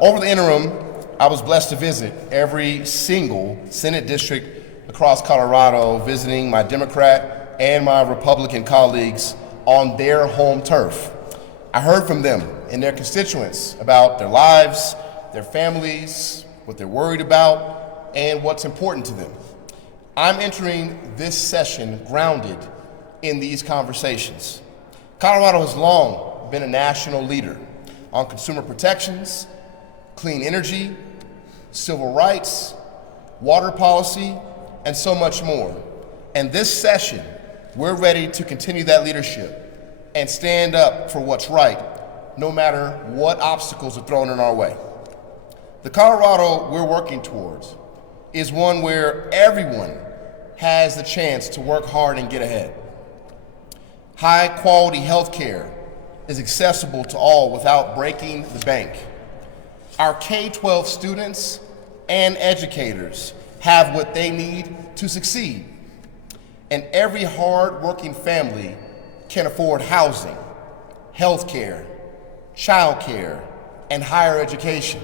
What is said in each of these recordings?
Over the interim, I was blessed to visit every single Senate district across Colorado, visiting my Democrat and my Republican colleagues on their home turf. I heard from them and their constituents about their lives, their families, what they're worried about, and what's important to them. I'm entering this session grounded in these conversations. Colorado has long been a national leader on consumer protections, clean energy, civil rights, water policy, and so much more. And this session, we're ready to continue that leadership and stand up for what's right, no matter what obstacles are thrown in our way. The Colorado we're working towards is one where everyone has the chance to work hard and get ahead. High-quality health care is accessible to all without breaking the bank. Our K-12 students and educators have what they need to succeed. And every hard-working family can afford housing, health care, child care, and higher education.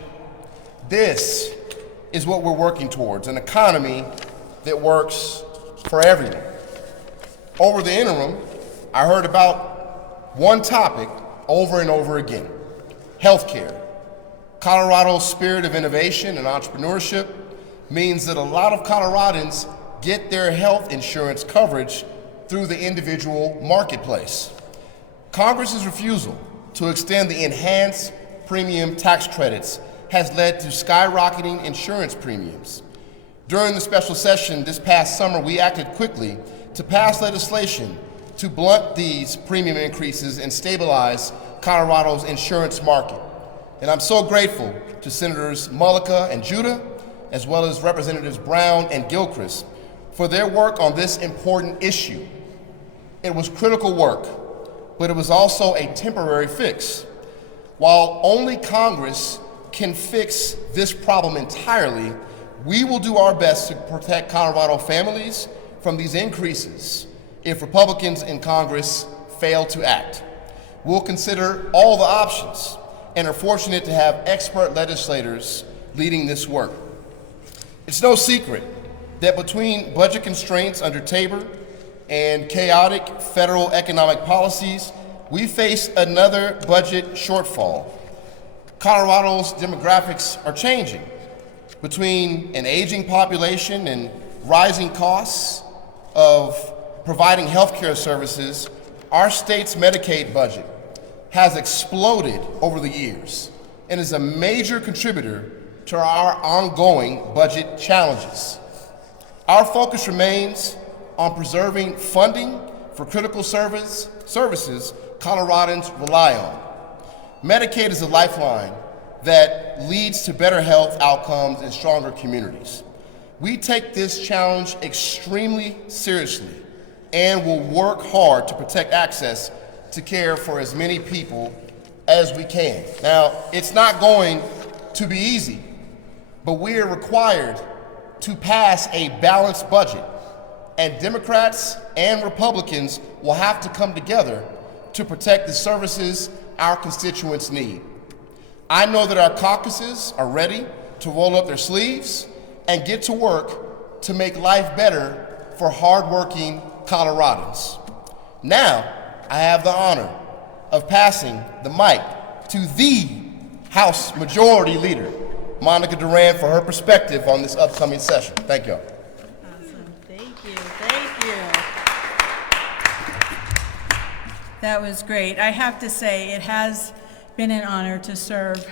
This is what we're working towards, an economy that works for everyone. Over the interim, I heard about one topic over and over again: healthcare. Colorado's spirit of innovation and entrepreneurship means that a lot of Coloradans get their health insurance coverage through the individual marketplace. Congress's refusal to extend the enhanced premium tax credits has led to skyrocketing insurance premiums. During the special session this past summer, we acted quickly to pass legislation to blunt these premium increases and stabilize Colorado's insurance market. And I'm so grateful to Senators Mullica and Judah, as well as Representatives Brown and Gilchrist, for their work on this important issue. It was critical work, but it was also a temporary fix. While only Congress can fix this problem entirely, we will do our best to protect Colorado families from these increases if Republicans in Congress fail to act. We'll consider all the options and are fortunate to have expert legislators leading this work. It's no secret that between budget constraints under Tabor and chaotic federal economic policies, we face another budget shortfall. Colorado's demographics are changing. Between an aging population and rising costs of providing healthcare services, our state's Medicaid budget has exploded over the years and is a major contributor to our ongoing budget challenges. Our focus remains on preserving funding for critical services Coloradans rely on. Medicaid is a lifeline that leads to better health outcomes and stronger communities. We take this challenge extremely seriously and will work hard to protect access to care for as many people as we can. Now, it's not going to be easy, but we are required to pass a balanced budget, and Democrats and Republicans will have to come together to protect the services our constituents need. I know that our caucuses are ready to roll up their sleeves and get to work to make life better for hardworking Coloradans. Now, I have the honor of passing the mic to the House Majority Leader, Monica Duran, for her perspective on this upcoming session. Thank you. Awesome. Thank you. Thank you. That was great. I have to say, it has been an honor to serve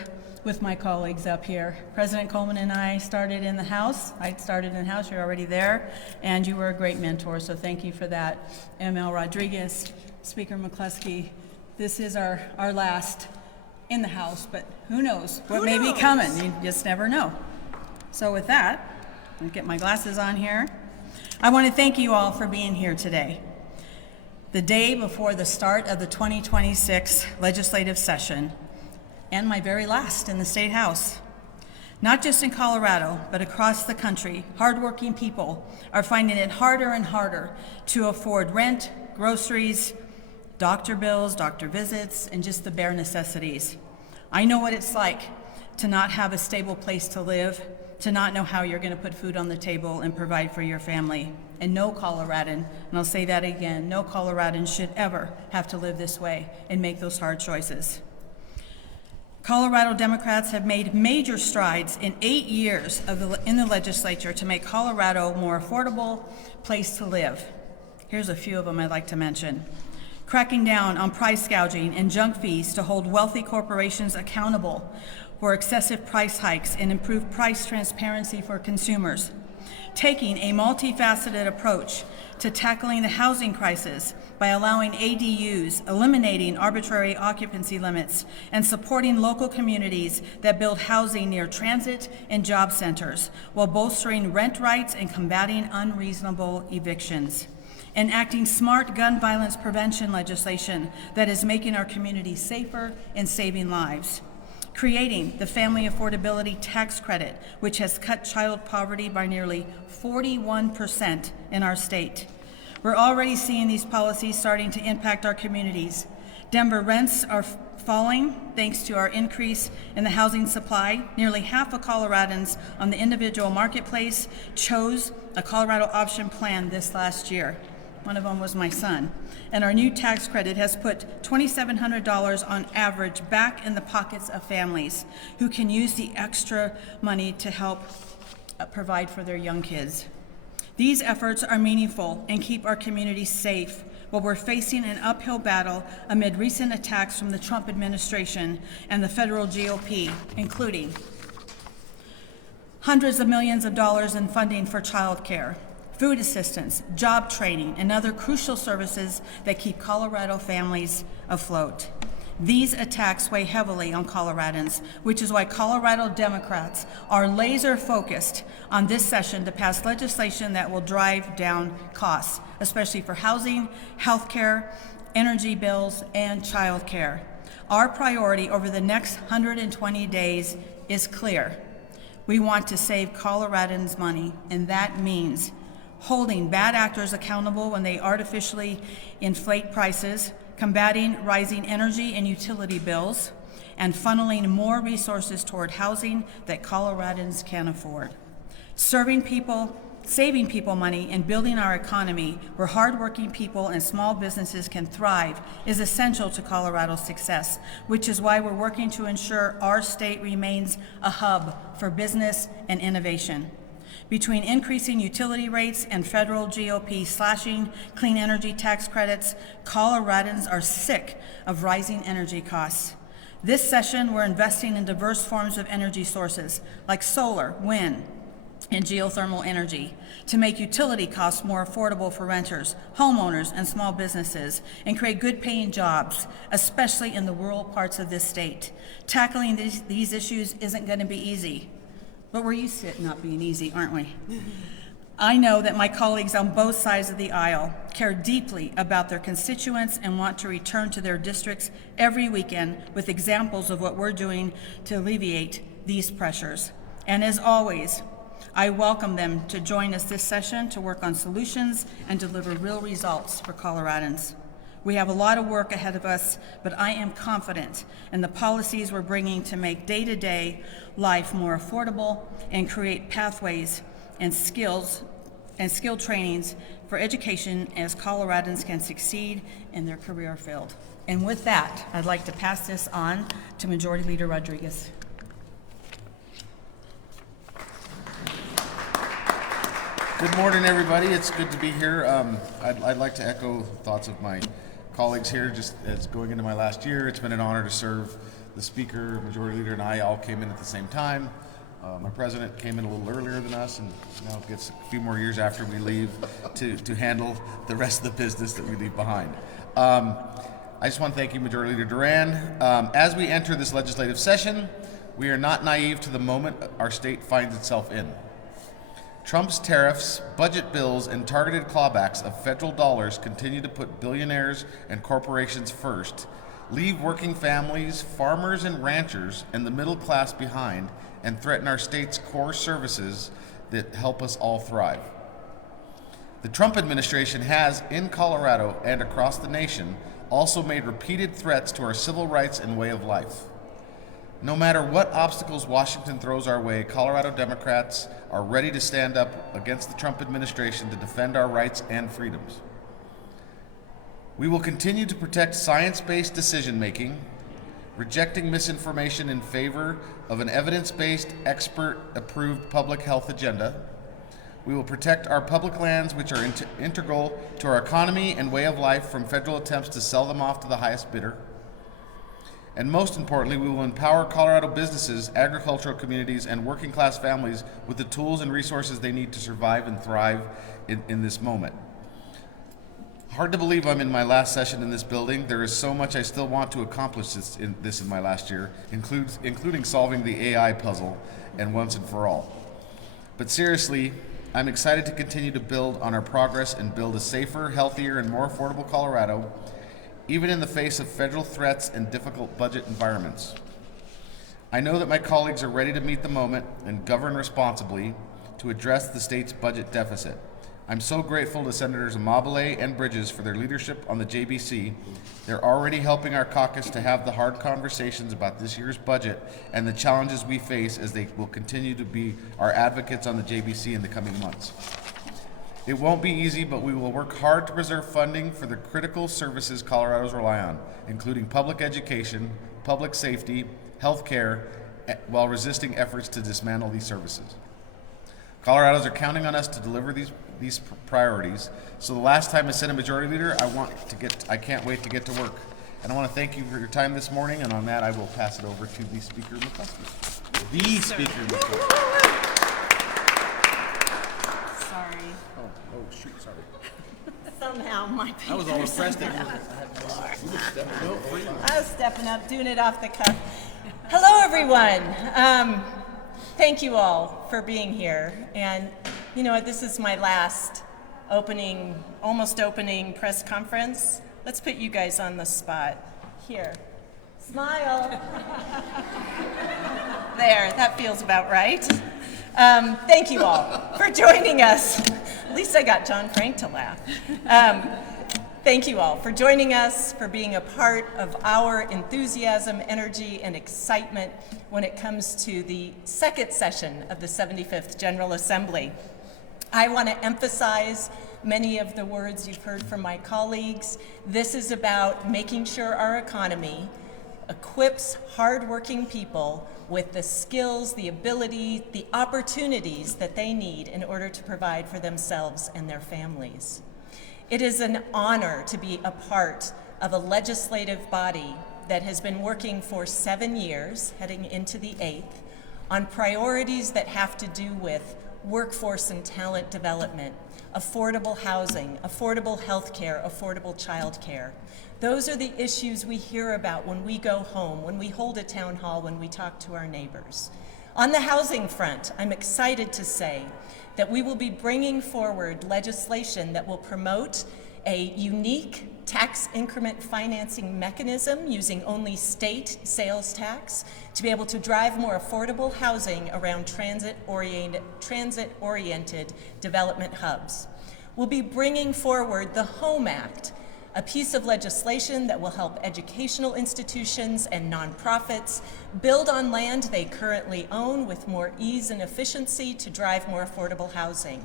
with my colleagues up here. President Coleman and I started in the House. I started in the House, you're already there, and you were a great mentor, so thank you for that. ML Rodriguez, Speaker McCluskey, this is our last in the House, but who knows what may be coming. You just never know. So with that, I'll get my glasses on here. I want to thank you all for being here today. The day before the start of the 2026 legislative session, and my very last in the State House. Not just in Colorado, but across the country, hardworking people are finding it harder and harder to afford rent, groceries, doctor bills, doctor visits, and just the bare necessities. I know what it's like to not have a stable place to live, to not know how you're going to put food on the table and provide for your family. And no Coloradan, and I'll say that again, no Coloradan should ever have to live this way and make those hard choices. Colorado Democrats have made major strides in 8 years in the legislature to make Colorado a more affordable place to live. Here's a few of them I'd like to mention. Cracking down on price gouging and junk fees to hold wealthy corporations accountable for excessive price hikes and improve price transparency for consumers. Taking a multifaceted approach to tackling the housing crisis by allowing ADUs, eliminating arbitrary occupancy limits, and supporting local communities that build housing near transit and job centers, while bolstering rent rights and combating unreasonable evictions. Enacting smart gun violence prevention legislation that is making our communities safer and saving lives. Creating the Family Affordability Tax Credit, which has cut child poverty by nearly 41% in our state. We're already seeing these policies starting to impact our communities. Denver rents are falling thanks to our increase in the housing supply. Nearly half of Coloradans on the individual marketplace chose a Colorado option plan this last year. One of them was my son. And our new tax credit has put $2,700 on average back in the pockets of families who can use the extra money to help provide for their young kids. These efforts are meaningful and keep our communities safe while we're facing an uphill battle amid recent attacks from the Trump administration and the federal GOP, including hundreds of millions of dollars in funding for child care, food assistance, job training, and other crucial services that keep Colorado families afloat. These attacks weigh heavily on Coloradans, which is why Colorado Democrats are laser focused on this session to pass legislation that will drive down costs, especially for housing, health care, energy bills, and child care. Our priority over the next 120 days is clear. We want to save Coloradans money, and that means holding bad actors accountable when they artificially inflate prices, combating rising energy and utility bills, and funneling more resources toward housing that Coloradans can afford. Saving people money and building our economy where hardworking people and small businesses can thrive is essential to Colorado's success, which is why we're working to ensure our state remains a hub for business and innovation. Between increasing utility rates and federal GOP slashing clean energy tax credits, Coloradans are sick of rising energy costs. This session, we're investing in diverse forms of energy sources like solar, wind, and geothermal energy to make utility costs more affordable for renters, homeowners, and small businesses, and create good-paying jobs, especially in the rural parts of this state. Tackling these issues isn't going to be easy. But we're used to it not being easy, aren't we? I know that my colleagues on both sides of the aisle care deeply about their constituents and want to return to their districts every weekend with examples of what we're doing to alleviate these pressures. And as always, I welcome them to join us this session to work on solutions and deliver real results for Coloradans. We have a lot of work ahead of us, but I am confident in the policies we're bringing to make day-to-day life more affordable and create pathways and skill trainings for education as Coloradans can succeed in their career field. And with that, I'd like to pass this on to Majority Leader Rodriguez. Good morning, everybody. It's good to be here. I'd like to echo thoughts of my colleagues here. Just as going into my last year, it's been an honor to serve. The Speaker, Majority Leader, and I all came in at the same time. My president came in a little earlier than us, and now gets a few more years after we leave to handle the rest of the business that we leave behind. I just want to thank you, Majority Leader Duran. As we enter this legislative session, we are not naive to the moment our state finds itself in. Trump's tariffs, budget bills, and targeted clawbacks of federal dollars continue to put billionaires and corporations first, leave working families, farmers, and ranchers, and the middle class behind, and threaten our state's core services that help us all thrive. The Trump administration has, in Colorado and across the nation, also made repeated threats to our civil rights and way of life. No matter what obstacles Washington throws our way, Colorado Democrats are ready to stand up against the Trump administration to defend our rights and freedoms. We will continue to protect science-based decision-making, rejecting misinformation in favor of an evidence-based, expert-approved public health agenda. We will protect our public lands, which are integral to our economy and way of life, from federal attempts to sell them off to the highest bidder. And most importantly, we will empower Colorado businesses, agricultural communities, and working class families with the tools and resources they need to survive and thrive in this moment. Hard to believe I'm in my last session in this building. There is so much I still want to accomplish in my last year, including solving the AI puzzle and once and for all. But seriously, I'm excited to continue to build on our progress and build a safer, healthier, and more affordable Colorado, even in the face of federal threats and difficult budget environments. I know that my colleagues are ready to meet the moment and govern responsibly to address the state's budget deficit. I'm so grateful to Senators Amabile and Bridges for their leadership on the JBC. They're already helping our caucus to have the hard conversations about this year's budget and the challenges we face, as they will continue to be our advocates on the JBC in the coming months. It won't be easy, but we will work hard to preserve funding for the critical services Colorados rely on, including public education, public safety, health care, while resisting efforts to dismantle these services. Colorados are counting on us to deliver these priorities. So the last time as Senate Majority Leader, I can't wait to get to work. And I want to thank you for your time this morning, and on that I will pass it over to the Speaker McCluskey. The Speaker McCluskey. Sorry. Oh shoot, sorry. Somehow my I was all fingers- impressed that I was stepping up, doing it off the cuff. Hello, everyone. Thank you all for being here. And you know what? This is my last almost opening press conference. Let's put you guys on the spot. Here. Smile. There, that feels about right. Thank you all for joining us. At least I got John Frank to laugh. Thank you all for joining us, for being a part of our enthusiasm, energy, and excitement when it comes to the second session of the 75th General Assembly. I want to emphasize many of the words you've heard from my colleagues. This is about making sure our economy equips hardworking people with the skills, the ability, the opportunities that they need in order to provide for themselves and their families. It is an honor to be a part of a legislative body that has been working for 7 years, heading into the 8th, on priorities that have to do with workforce and talent development, affordable housing, affordable health care, affordable child care. Those are the issues we hear about when we go home, when we hold a town hall, when we talk to our neighbors. On the housing front, I'm excited to say that we will be bringing forward legislation that will promote a unique tax increment financing mechanism using only state sales tax to be able to drive more affordable housing around transit-oriented development hubs. We'll be bringing forward the HOME Act, a piece of legislation that will help educational institutions and nonprofits build on land they currently own with more ease and efficiency to drive more affordable housing.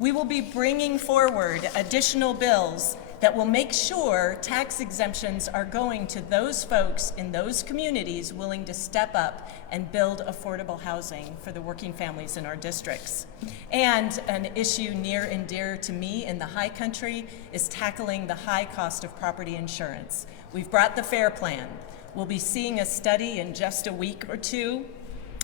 We will be bringing forward additional bills that will make sure tax exemptions are going to those folks in those communities willing to step up and build affordable housing for the working families in our districts. And an issue near and dear to me in the high country is tackling the high cost of property insurance. We've brought the FAIR Plan. We'll be seeing a study in just a week or two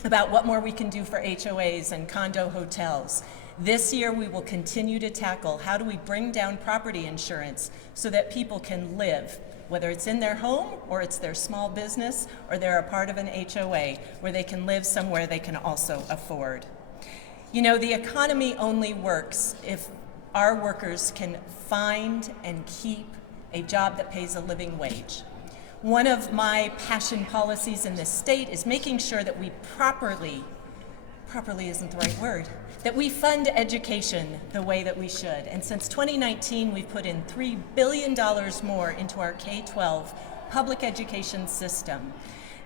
about what more we can do for HOAs and condo hotels. This year, we will continue to tackle how do we bring down property insurance so that people can live, whether it's in their home or it's their small business or they're a part of an HOA, where they can live somewhere they can also afford. You know, the economy only works if our workers can find and keep a job that pays a living wage. One of my passion policies in this state is making sure that we properly isn't the right word, that we fund education the way that we should. And since 2019, we've put in $3 billion more into our K-12 public education system.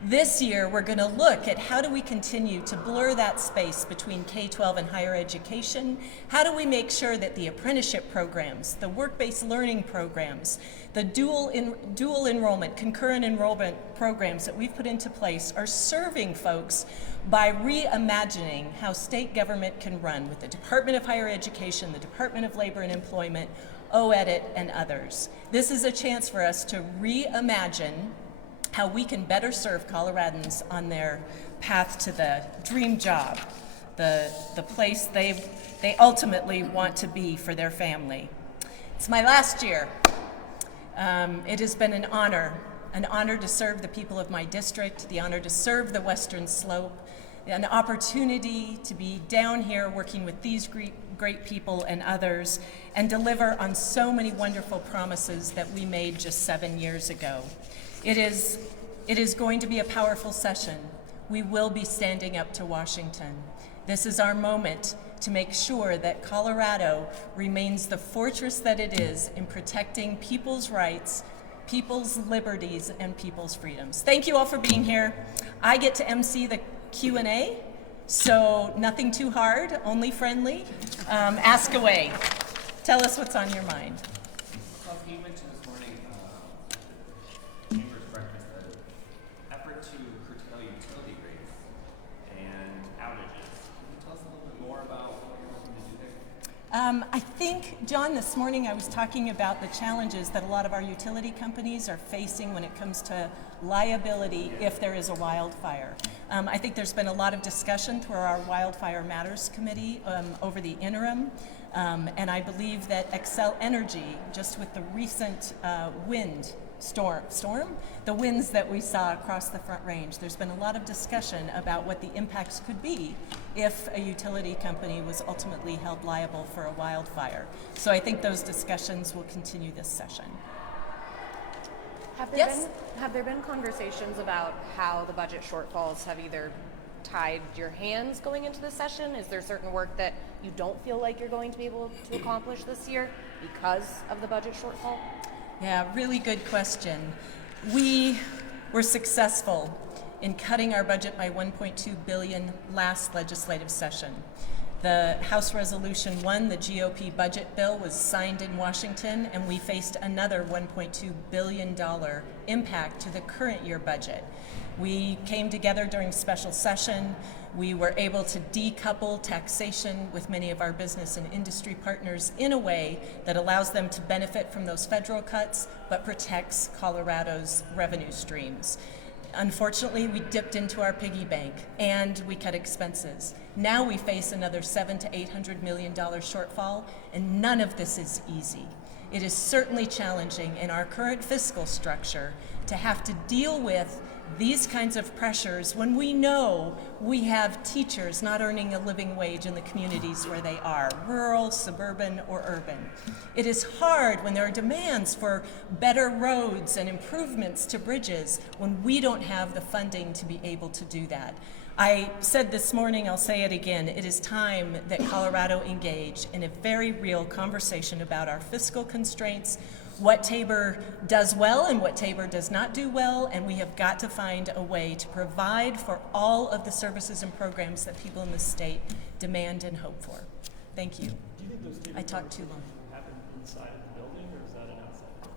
This year, we're going to look at how do we continue to blur that space between K-12 and higher education? How do we make sure that the apprenticeship programs, the work-based learning programs, the dual enrollment, concurrent enrollment programs that we've put into place are serving folks by reimagining how state government can run with the Department of Higher Education, the Department of Labor and Employment, OEDIT, and others. This is a chance for us to reimagine how we can better serve Coloradans on their path to the dream job, the place they ultimately want to be for their family. It's my last year. It has been an honor to serve the people of my district, the honor to serve the Western Slope, an opportunity to be down here working with these great people and others and deliver on so many wonderful promises that we made just 7 years ago. It is going to be a powerful session. We will be standing up to Washington. This is our moment to make sure that Colorado remains the fortress that it is in protecting people's rights, people's liberties, and people's freedoms. Thank you all for being here. I get to MC the Q&A, so nothing too hard, only friendly. Ask away. Tell us what's on your mind. Well, you mentioned this morning, Chamber's breakfast, the effort to curtail utility rates and outages. Can you tell us a little bit more about what you're hoping to do there? I think, John, this morning I was talking about the challenges that a lot of our utility companies are facing when it comes to liability if there is a wildfire. I think there's been a lot of discussion through our Wildfire Matters Committee over the interim, and I believe that Xcel Energy, just with the recent the winds that we saw across the Front Range, there's been a lot of discussion about what the impacts could be if a utility company was ultimately held liable for a wildfire. So I think those discussions will continue this session. Have there been conversations about how the budget shortfalls have either tied your hands going into the session? Is there certain work that you don't feel like you're going to be able to accomplish this year because of the budget shortfall? Yeah, really good question. We were successful in cutting our budget by $1.2 billion last legislative session. The House Resolution 1, the GOP budget bill, was signed in Washington, and we faced another $1.2 billion impact to the current year budget. We came together during special session. We were able to decouple taxation with many of our business and industry partners in a way that allows them to benefit from those federal cuts, but protects Colorado's revenue streams. Unfortunately, we dipped into our piggy bank and we cut expenses. Now we face another $700 to $800 million shortfall, and none of this is easy. It is certainly challenging in our current fiscal structure to have to deal with these kinds of pressures when we know we have teachers not earning a living wage in the communities where they are, rural, suburban, or urban. It is hard when there are demands for better roads and improvements to bridges when we don't have the funding to be able to do that. I said this morning, I'll say it again, it is time that Colorado engage in a very real conversation about our fiscal constraints, what Tabor does well and what Tabor does not do well, and we have got to find a way to provide for all of the services and programs that people in the state demand and hope for. Thank you. Do you think those Tabor I talked too long. happen inside of the building, or is that an outside?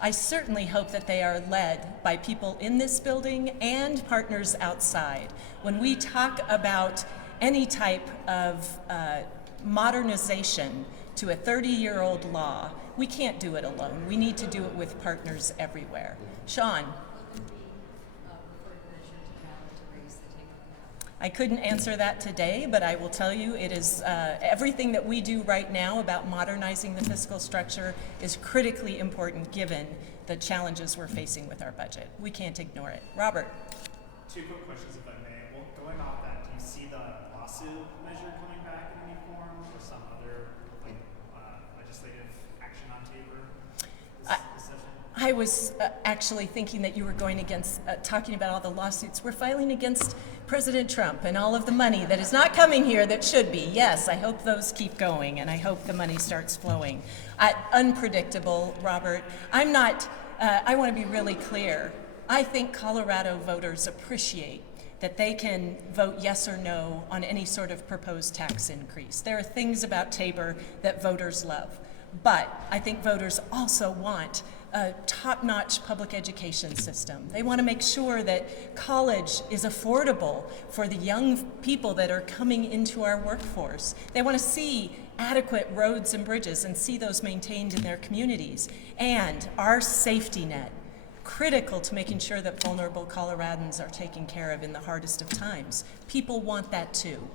I certainly hope that they are led by people in this building and partners outside. When we talk about any type of modernization to a 30-year-old law, we can't do it alone. We need to do it with partners everywhere. Sean? I couldn't answer that today, but I will tell you it is everything that we do right now about modernizing the fiscal structure is critically important given the challenges we're facing with our budget. We can't ignore it. Robert? Two quick questions, if I may. Well, going off that, do you see the lawsuit measure coming back in any form, or some other legislative action on Tabor this session? I was actually thinking that you were going against, talking about all the lawsuits we're filing against President Trump and all of the money that is not coming here that should be. Yes, I hope those keep going, and I hope the money starts flowing. Unpredictable, Robert. I'm not, I want to be really clear. I think Colorado voters appreciate that they can vote yes or no on any sort of proposed tax increase. There are things about Tabor that voters love, but I think voters also want a top-notch public education system. They want to make sure that college is affordable for the young people that are coming into our workforce. They want to see adequate roads and bridges and see those maintained in their communities. And our safety net, critical to making sure that vulnerable Coloradans are taken care of in the hardest of times. People want that too.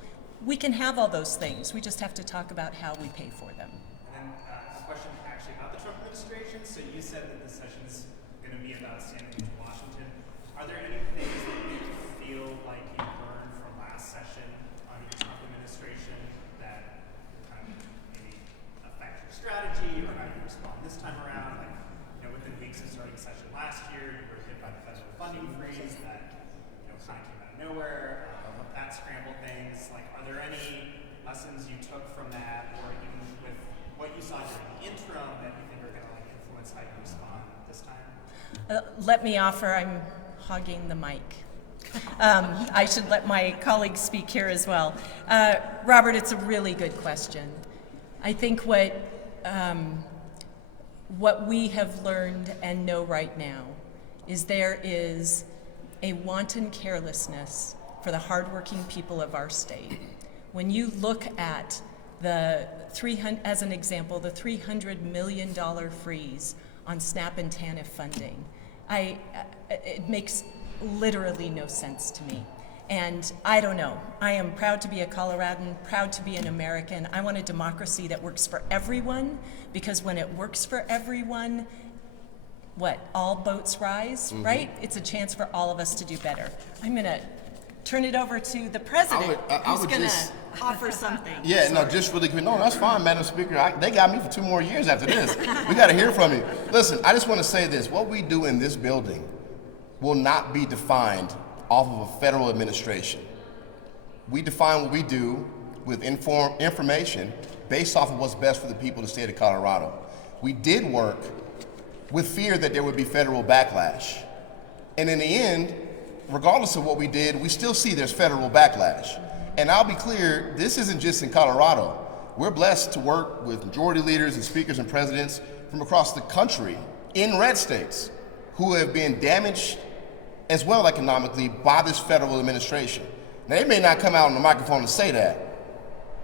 We can have all those things. We just have to talk about how we pay for them. And then a question actually about the Trump administration. So you said that the session's going to be about standing with Washington. Are there any things that you feel like you learned from last session on the Trump administration that kind of maybe affect your strategy or how you respond this time around? Like, you know, within weeks of starting session last year, you were hit by the federal funding freeze that, you know, kind of came out of nowhere. That scrambled things. Like, are there any lessons you took from that, or even with what you saw during the interim that you think are going to like influence how you respond this time? Let me offer, I'm hogging the mic. I should let my colleagues speak here as well. Robert, it's a really good question. I think what we have learned and know right now is there is a wanton carelessness for the hardworking people of our state. When you look at as an example, the $300 million freeze on SNAP and TANF funding, it makes literally no sense to me. And I don't know. I am proud to be a Coloradan, proud to be an American. I want a democracy that works for everyone, because when it works for everyone, all boats rise, right? It's a chance for all of us to do better. I'm going to turn it over to the president, who's going to offer something. Yeah, no, just really quick. No, that's fine, Madam Speaker. They got me for 2 more years after this. We got to hear from you. Listen, I just want to say this. What we do in this building will not be defined off of a federal administration. We define what we do with information based off of what's best for the people of the state of Colorado. We did work with fear that there would be federal backlash. And in the end, regardless of what we did, we still see there's federal backlash. And I'll be clear, this isn't just in Colorado. We're blessed to work with majority leaders and speakers and presidents from across the country in red states who have been damaged as well economically by this federal administration. Now, they may not come out on the microphone to say that,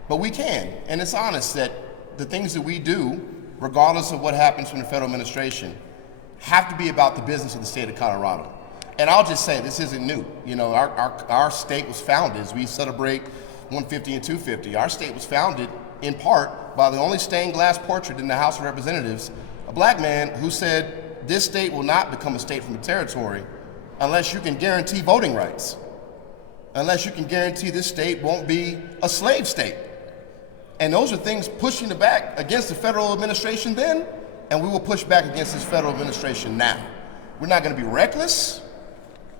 but we can. And it's honest that the things that we do, regardless of what happens from the federal administration, have to be about the business of the state of Colorado. And I'll just say, this isn't new. You know, our state was founded, as we celebrate 150 and 250, our state was founded in part by the only stained glass portrait in the House of Representatives, a black man who said, this state will not become a state from a territory unless you can guarantee voting rights, unless you can guarantee this state won't be a slave state. And those are things pushing the back against the federal administration then, and we will push back against this federal administration now. We're not going to be reckless.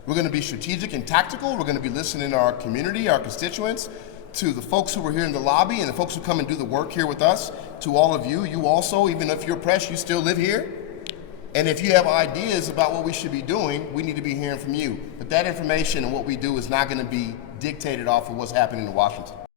We're going to be strategic and tactical. We're going to be listening to our community, our constituents, to the folks who are here in the lobby and the folks who come and do the work here with us, to all of you. You also, even if you're pressed, you still live here. And if you have ideas about what we should be doing, we need to be hearing from you. But that information and what we do is not going to be dictated off of what's happening in Washington.